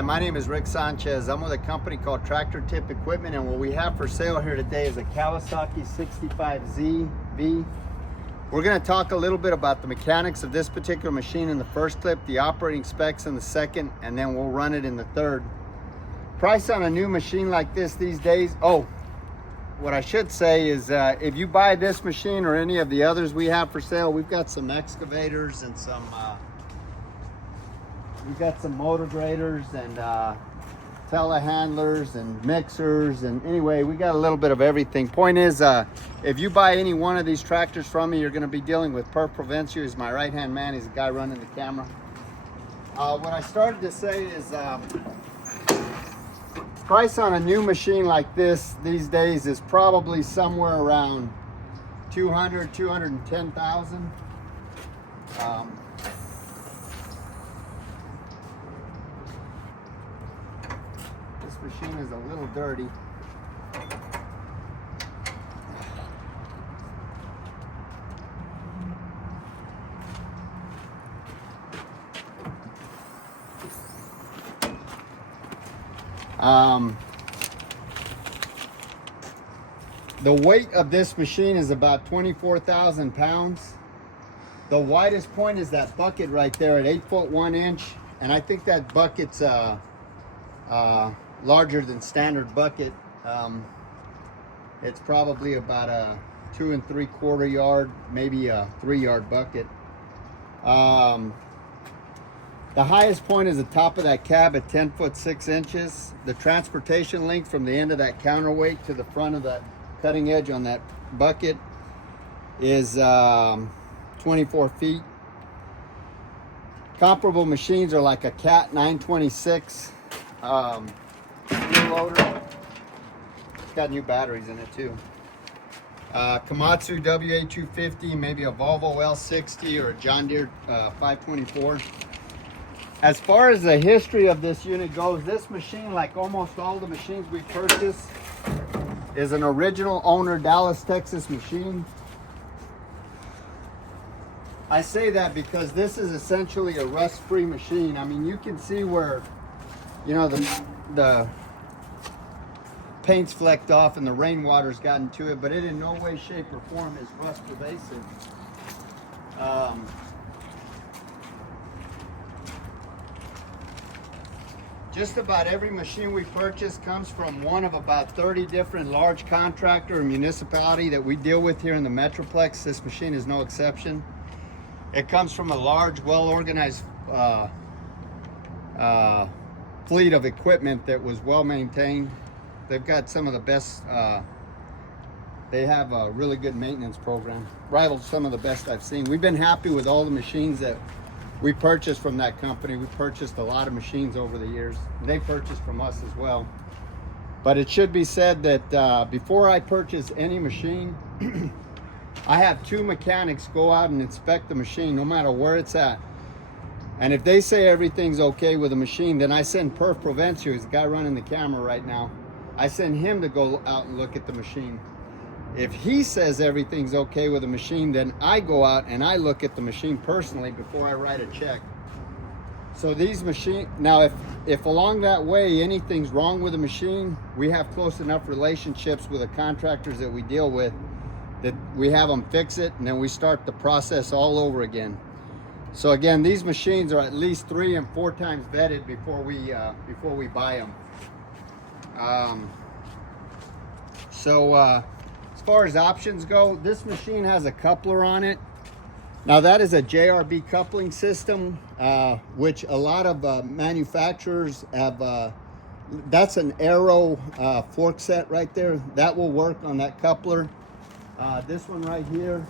Hi, my name is Rick Sanchez. I'm with a company called Tractor Tip Equipment, and what we have for sale here today is a Kawasaki 65ZV. We're going to talk a little bit about the mechanics of this particular machine in the first clip, the operating specs in the second, and then we'll run it in the third. Price on a new machine like this these days, what I should say is if you buy this machine or any of the others we have for sale, we've got some excavators and we've got some motor graders and telehandlers and mixers, and anyway, we got a little bit of everything. Point is, if you buy any one of these tractors from me, you're going to be dealing with Perf Provencio. He's my right-hand man. He's the guy running the camera. What I started to say is price on a new machine like this these days is probably somewhere around $210,000. This machine is a little dirty. The weight of this machine is about 24,000 pounds. The widest point is that bucket right there at 8 foot 1 inch, and I think that bucket's larger than standard bucket. It's probably about a 2 3/4 yard, maybe a 3-yard bucket. The highest point is the top of that cab at 10 foot 6 inches. The transportation length from the end of that counterweight to the front of that cutting edge on that bucket is 24 feet. Comparable machines are like a Cat 926 loader. It's got new batteries in it too. Komatsu WA250, maybe a Volvo L60 or a John Deere 524. As far as the history of this unit goes, this machine, like almost all the machines we purchase, is an original owner Dallas, Texas machine. I say that because this is essentially a rust-free machine. I mean, you can see where, you know, the paint's flecked off and the rainwater's gotten to it, but it in no way, shape, or form is rust pervasive. Just about every machine we purchase comes from one of about 30 different large contractor or municipality that we deal with here in the Metroplex. This machine is no exception. It comes from a large, well-organized fleet of equipment that was well-maintained. They've got some of the best, they have a really good maintenance program. Rivals some of the best I've seen. We've been happy with all the machines that we purchased from that company. We purchased a lot of machines over the years. They purchased from us as well. But it should be said that before I purchase any machine, I have 2 mechanics go out and inspect the machine no matter where it's at. And if they say everything's okay with the machine, then I send Perf Provencio, who's the guy running the camera right now. I send him to go out and look at the machine. If he says everything's okay with the machine, then I go out and I look at the machine personally before I write a check. So these machines, now if along that way anything's wrong with the machine, we have close enough relationships with the contractors that we deal with that we have them fix it, and then we start the process all over again. So again, these machines are at least 3 and 4 times vetted before we buy them. As far as options go, this machine has a coupler on it. Now that is a JRB coupling system, which a lot of manufacturers have. That's an Aero fork set right there. That will work on that coupler. This one right here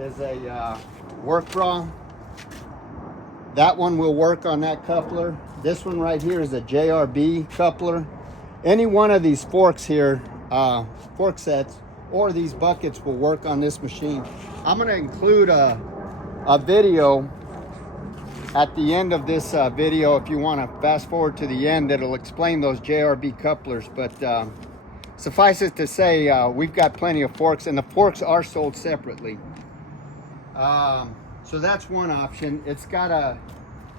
is a work bra. That one will work on that coupler. This one right here is a JRB coupler. Any one of these forks here, fork sets, or these buckets will work on this machine. I'm going to include a video at the end of this video if you want to fast forward to the end. It'll explain those JRB couplers, but suffice it to say, we've got plenty of forks, and the forks are sold separately. So that's one option. It's got a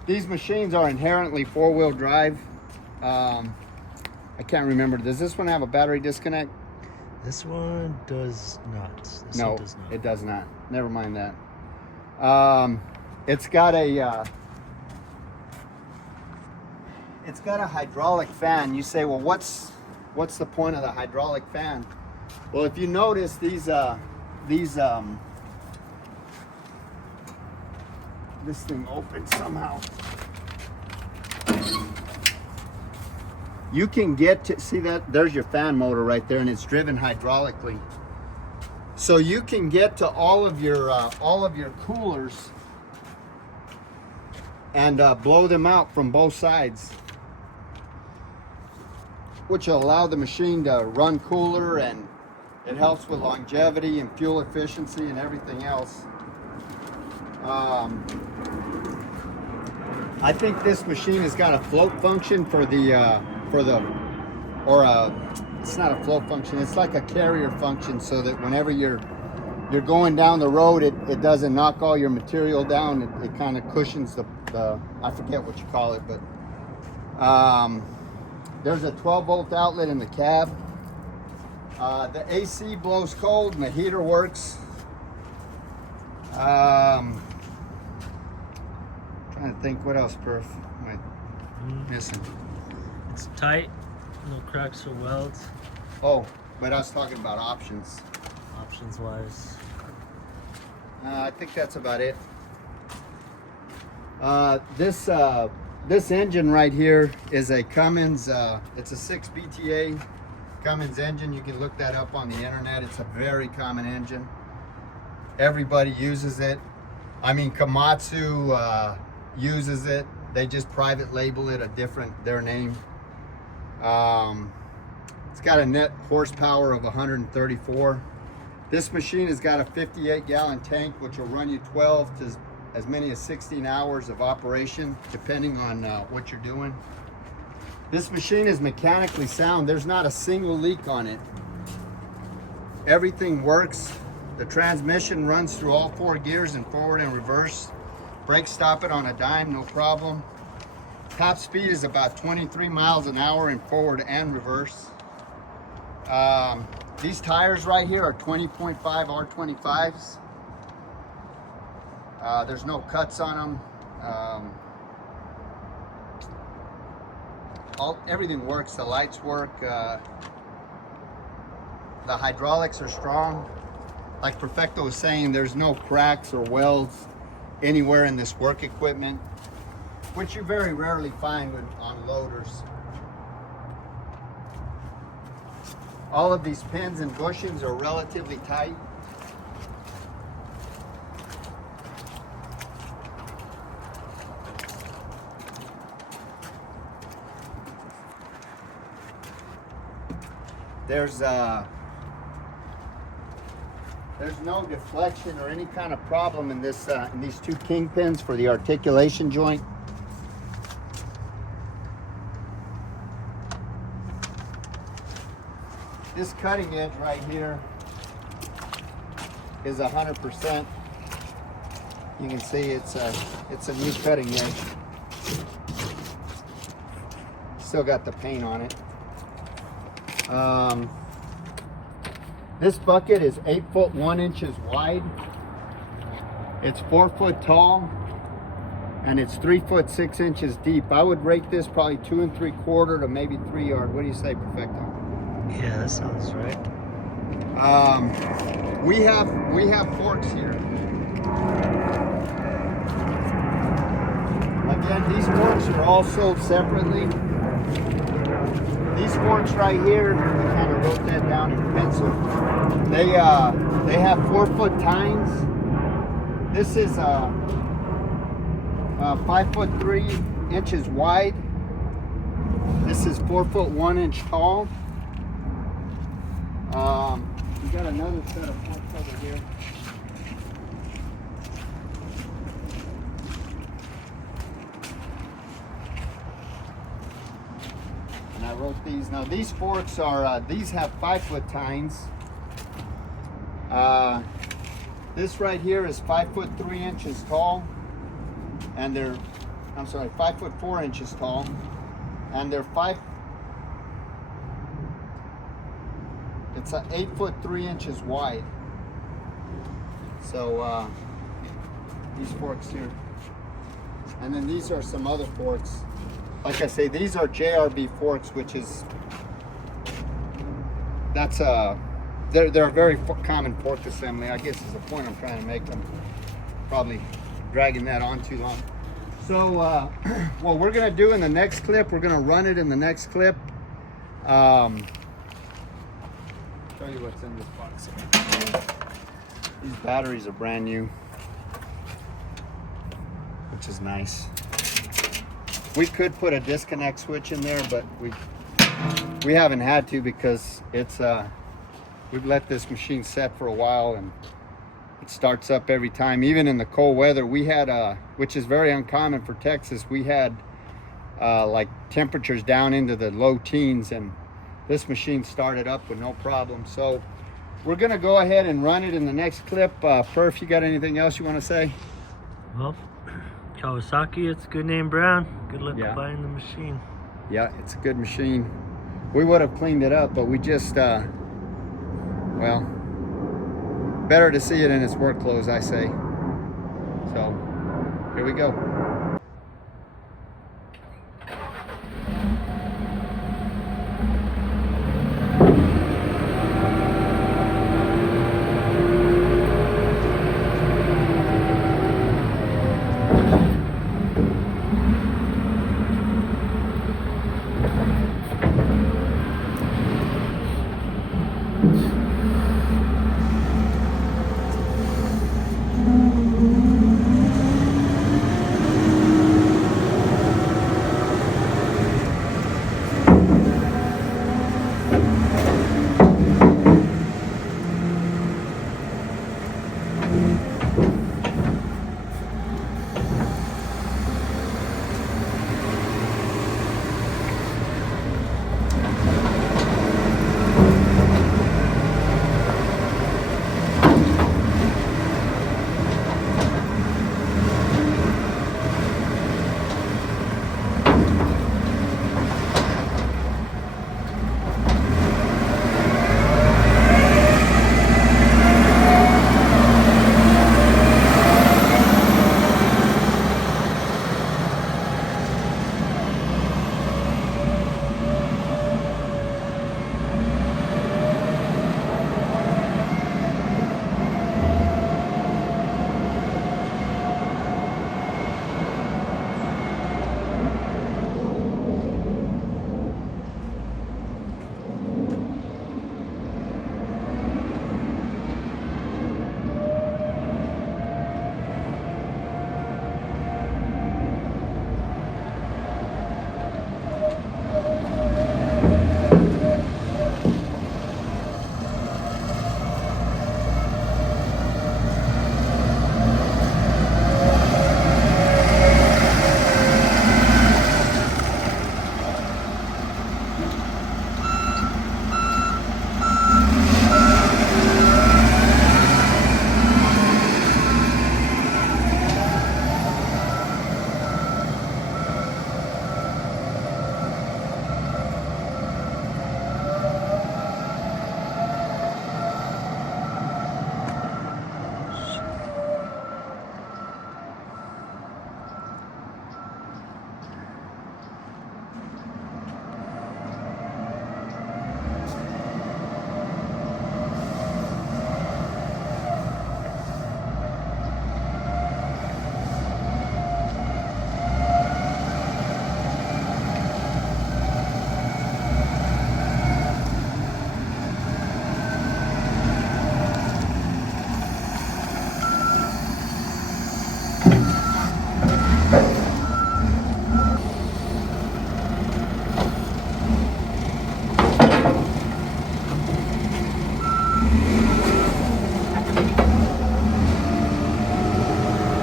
These machines are inherently four-wheel drive. I can't remember. Does this one have a battery disconnect? This one does not. No, one does not. it does not. Never mind that. It's got a hydraulic fan. You say, well, what's the point of the hydraulic fan? Well, if you notice this thing opens somehow. You can get to see that there's your fan motor right there, and it's driven hydraulically. So you can get to all of your coolers and blow them out from both sides, which will allow the machine to run cooler, and it helps with longevity and fuel efficiency and everything else. I think this machine has got a float function it's not a float function, it's like a carrier function, so that whenever you're going down the road, it doesn't knock all your material down. It kind of cushions the I forget what you call it, but there's a 12-volt outlet in the cab. The AC blows cold and the heater works. Trying to think what else, Perf, am I missing? It's tight, no cracks or welds. Oh, but I was talking about options. Options wise. I think that's about it. This engine right here is a Cummins. It's a 6 BTA Cummins engine. You can look that up on the internet. It's a very common engine. Everybody uses it. I mean, Komatsu uses it. They just private label it their name. It's got a net horsepower of 134. This machine has got a 58-gallon tank, which will run you 12 to as many as 16 hours of operation, depending on what you're doing. This machine is mechanically sound. There's not a single leak on it. Everything works. The transmission runs through all 4 gears in forward and reverse. Brake stop it on a dime, no problem. Top speed is about 23 miles an hour in forward and reverse. These tires right here are 20.5 R25s. There's no cuts on them. Everything works. The lights work. The hydraulics are strong. Like Perfecto was saying, there's no cracks or welds anywhere in this work equipment, which you very rarely find on loaders. All of these pins and bushings are relatively tight. There's no deflection or any kind of problem in this in these 2 kingpins for the articulation joint. This cutting edge right here is 100%. You can see it's a new cutting edge. Still got the paint on it. This bucket is 8 foot 1 inches wide. It's 4 foot tall, and it's 3 foot 6 inches deep. I would rate this probably 2 3/4 to maybe 3 yard. What do you say, Perfecto? Yeah, that sounds right. We have forks here. Again, these forks are all sold separately. These forks right here, I kind of wrote that down in pencil. They have 4 foot tines. This is 5 foot 3 inches wide. This is 4 foot 1 inch tall. We got another set of forks over here. And I wrote these. Now these forks are, these have 5 foot tines. This right here is 5 foot 3 inches tall, and they're I'm sorry, 5'4" tall, and they're it's 8'3" wide. So these forks here, and then these are some other forks. Like I say, these are JRB forks, which is they're a very common fork assembly. I guess is the point I'm trying to make. I'm probably dragging that on too long. So what we're gonna do in the next clip, we're gonna run it in the next clip. Show you what's in this box here. These batteries are brand new, which is nice. We could put a disconnect switch in there, but we haven't had to because it's we've let this machine set for a while and it starts up every time. Even in the cold weather, we had which is very uncommon for Texas, we had like temperatures down into the low teens, and this machine started up with no problem. So we're gonna go ahead and run it in the next clip. Perf, you got anything else you want to say? Well, Kawasaki, it's a good name brand. Good luck Yeah. buying the machine. Yeah, it's a good machine. We would have cleaned it up, but we just well, better to see it in its work clothes, I say. So here we go.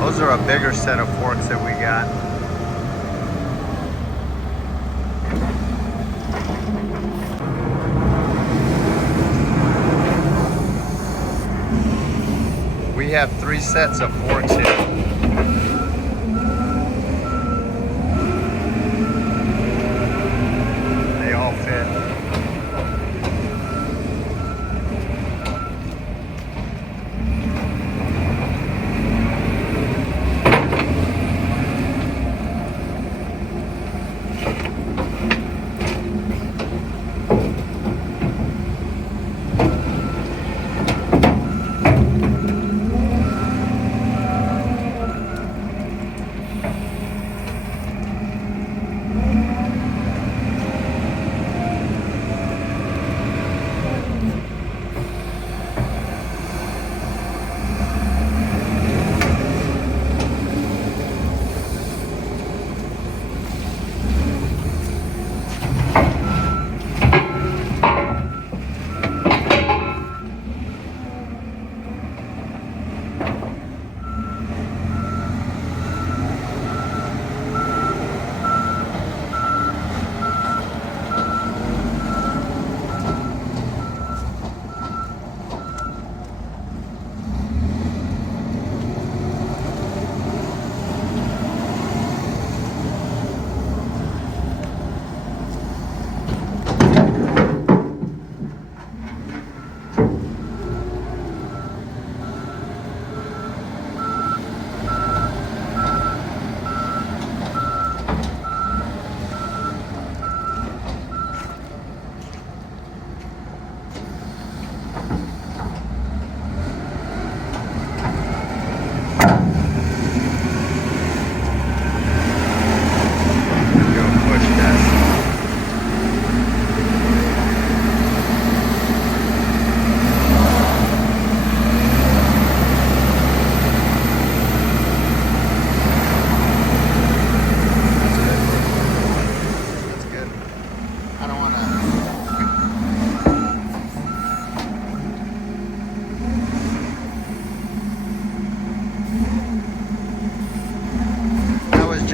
Those are a bigger set of forks that we got. We have 3 sets of forks here.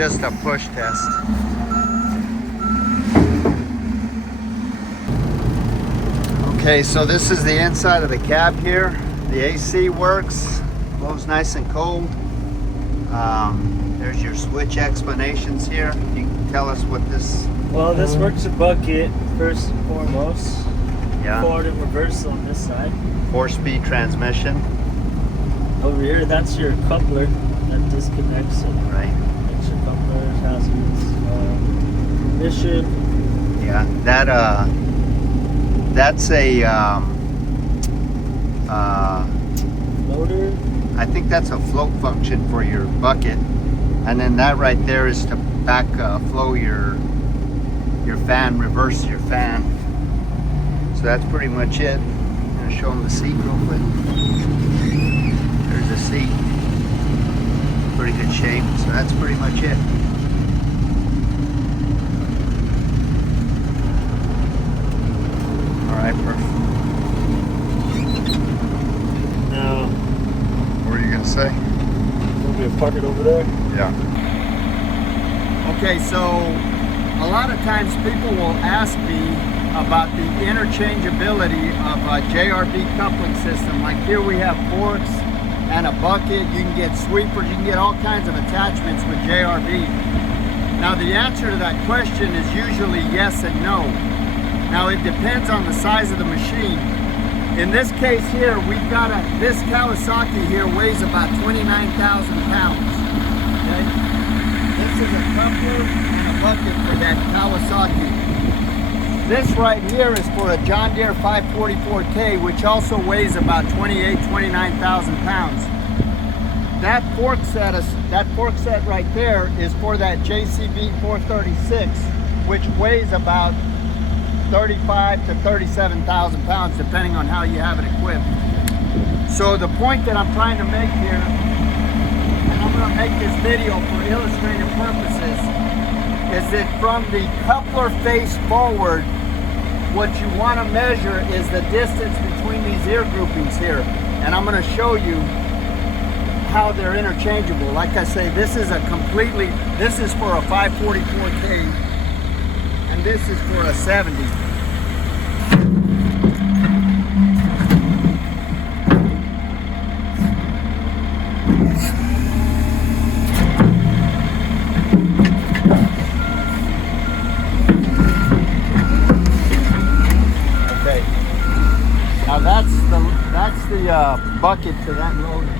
just a push test. Okay, so this is the inside of the cab here. The AC works, blows nice and cold. There's your switch explanations here. You can tell us what this... Well, this works a bucket first and foremost. Yeah. Forward and reverse on this side. 4-speed transmission. Over here, that's your coupler that disconnects it. Right. That's your coupler, hazards, emission. Yeah, that's a Motor. I think that's a float function for your bucket, and then that right there is to back flow your fan, reverse your fan. So that's pretty much it. I'm gonna show them the seat real quick. There's the seat, pretty good shape. So that's pretty much it. All right, perfect. Now, What are you gonna say? we're gonna park it over there. Yeah. Okay, so a lot of times people will ask me about the interchangeability of a JRB coupling system. Like here we have forks and a bucket. You can get sweepers, you can get all kinds of attachments with JRB. Now the answer to that question is usually yes and no. Now it depends on the size of the machine. In this case here, we've got this Kawasaki here weighs about 29,000 pounds. Okay? This is a coupler and a bucket for that Kawasaki. This right here is for a John Deere 544K, which also weighs about 29,000 pounds. That fork set right there is for that JCB 436, which weighs about 35 to 37,000 pounds, depending on how you have it equipped. So the point that I'm trying to make here, and I'm going to make this video for illustrative purposes, is that from the coupler face forward, what you want to measure is the distance between these ear groupings here. And I'm going to show you how they're interchangeable. Like I say, this is for a 544K, and this is for a 70. Okay. Now that's the bucket to that loader.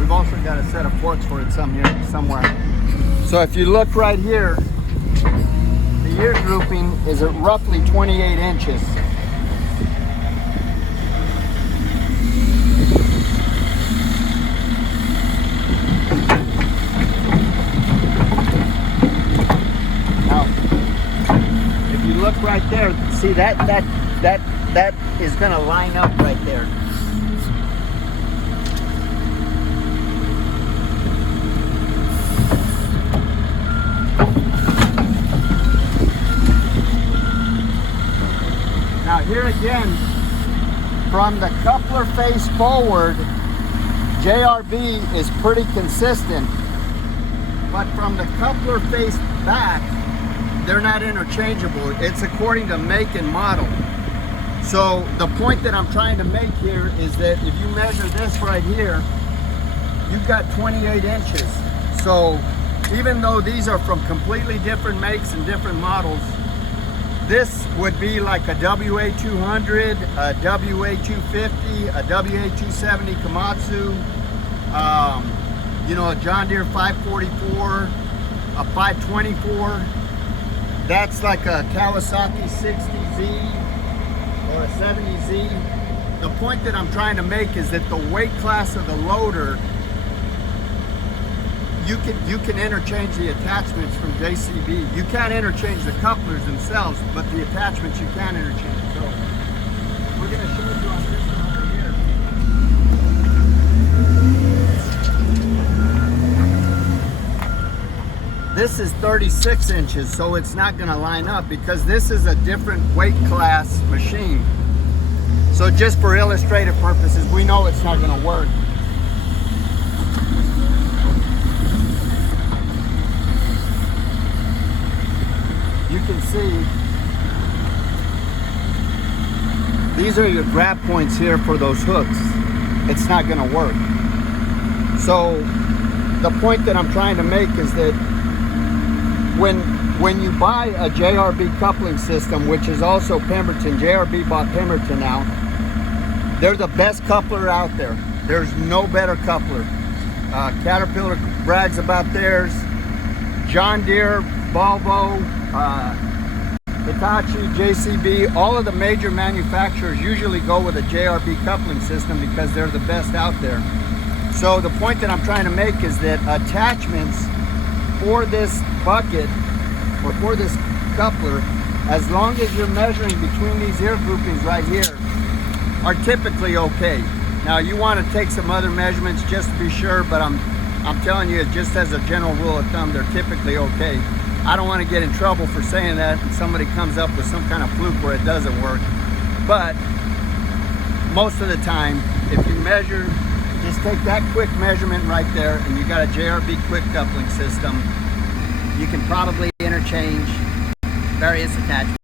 We've also got a set of forks for it somewhere. So if you look right here, the ear grouping is at roughly 28 inches. Now, if you look right there, see that is going to line up right there. Now here again, from the coupler face forward, JRB is pretty consistent, but from the coupler face back, they're not interchangeable. It's according to make and model. So the point that I'm trying to make here is that if you measure this right here, you've got 28 inches. So even though these are from completely different makes and different models, this would be like a WA200, a WA250, a WA270 Komatsu, a John Deere 544, a 524. That's like a Kawasaki 60Z or a 70Z. The point that I'm trying to make is that the weight class of the loader, you can interchange the attachments from JCB. You can't interchange the couplers themselves, but the attachments you can interchange. So we're going to show you on this one over here. This is 36 inches, so it's not going to line up because this is a different weight class machine. So just for illustrative purposes, we know it's not going to work. see, these are your grab points here for those hooks. It's not going to work. So the point that I'm trying to make is that when you buy a JRB coupling system, which is also Pemberton, JRB bought Pemberton out, they're the best coupler out there. There's no better coupler. Caterpillar brags about theirs. John Deere, Volvo, Hitachi, JCB, all of the major manufacturers usually go with a JRB coupling system because they're the best out there. So the point that I'm trying to make is that attachments for this bucket or for this coupler, as long as you're measuring between these ear groupings right here, are typically okay. Now you want to take some other measurements just to be sure, but I'm telling you, just as a general rule of thumb, they're typically okay. I don't want to get in trouble for saying that and somebody comes up with some kind of fluke where it doesn't work. But most of the time, if you measure, just take that quick measurement right there and you got a JRB quick coupling system, you can probably interchange various attachments.